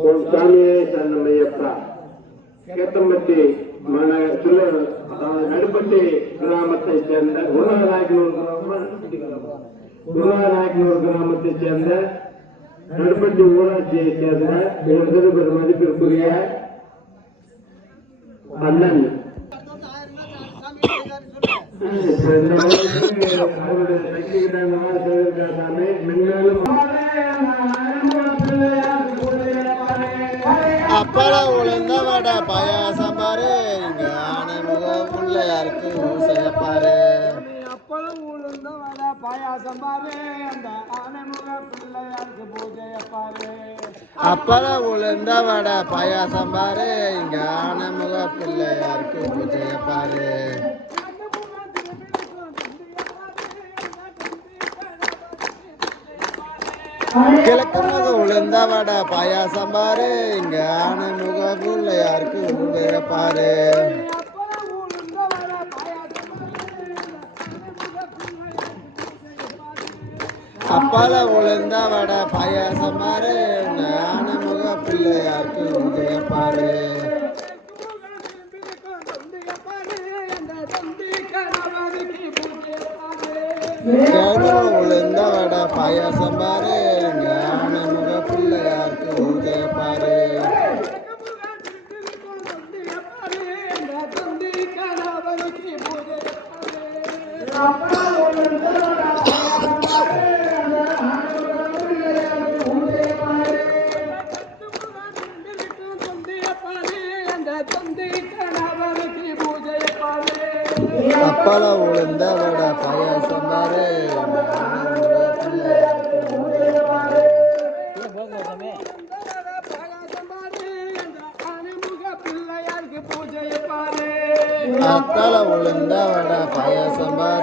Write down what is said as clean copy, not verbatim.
ஓம் சாமியே சரணமையப்பா. கேத்தம்பட்டி நடுப்பட்டி கிராமத்தை சேர்ந்த குருநாதநாயக்கனூர் கிராமத்தை சேர்ந்த நடுப்பட்டி ஊராட்சியை சேர்ந்த பெரும் மதிப்பிற்குரிய அண்ணன் அவருடைய சக்தி சாமி மென்மேலும் அப்பளம் உளுந்த வடை பாயாசம் பாரு, இங்க ஆனைமுக பிள்ளையாருக்கு பூஜைய பாரு. அப்பளம் உளுந்த வடை பாயாசம் பாரு, அந்த ஆனைமுக பிள்ளையாருக்கு பூஜைய பாரு. அப்பளம் உளுந்த வடை பாயாசம் பாரு, இங்க ஆனைமுக பிள்ளையாருக்கு பூஜைய பாரு. கிழக்கு முக உளுந்த வடை பாயாசம் பாரு, இங்க ஆனைமுக பிள்ளையாருக்கு பூஜைய பாரு. அப்பள உளுந்த வடை பாயாசம் பாரு, ஆனைமுக பிள்ளையாருக்கு பூஜைய பாரு. உளுந்த வடை பாயாசம் பாரு, இங்க ஆனைமுக பிள்ளையாருக்கு பூஜைய பாரு. அப்பள உளுந்த வடை பாயாசம் பாரு, அப்பள உளுந்த வடை பாயாசம் பாரு.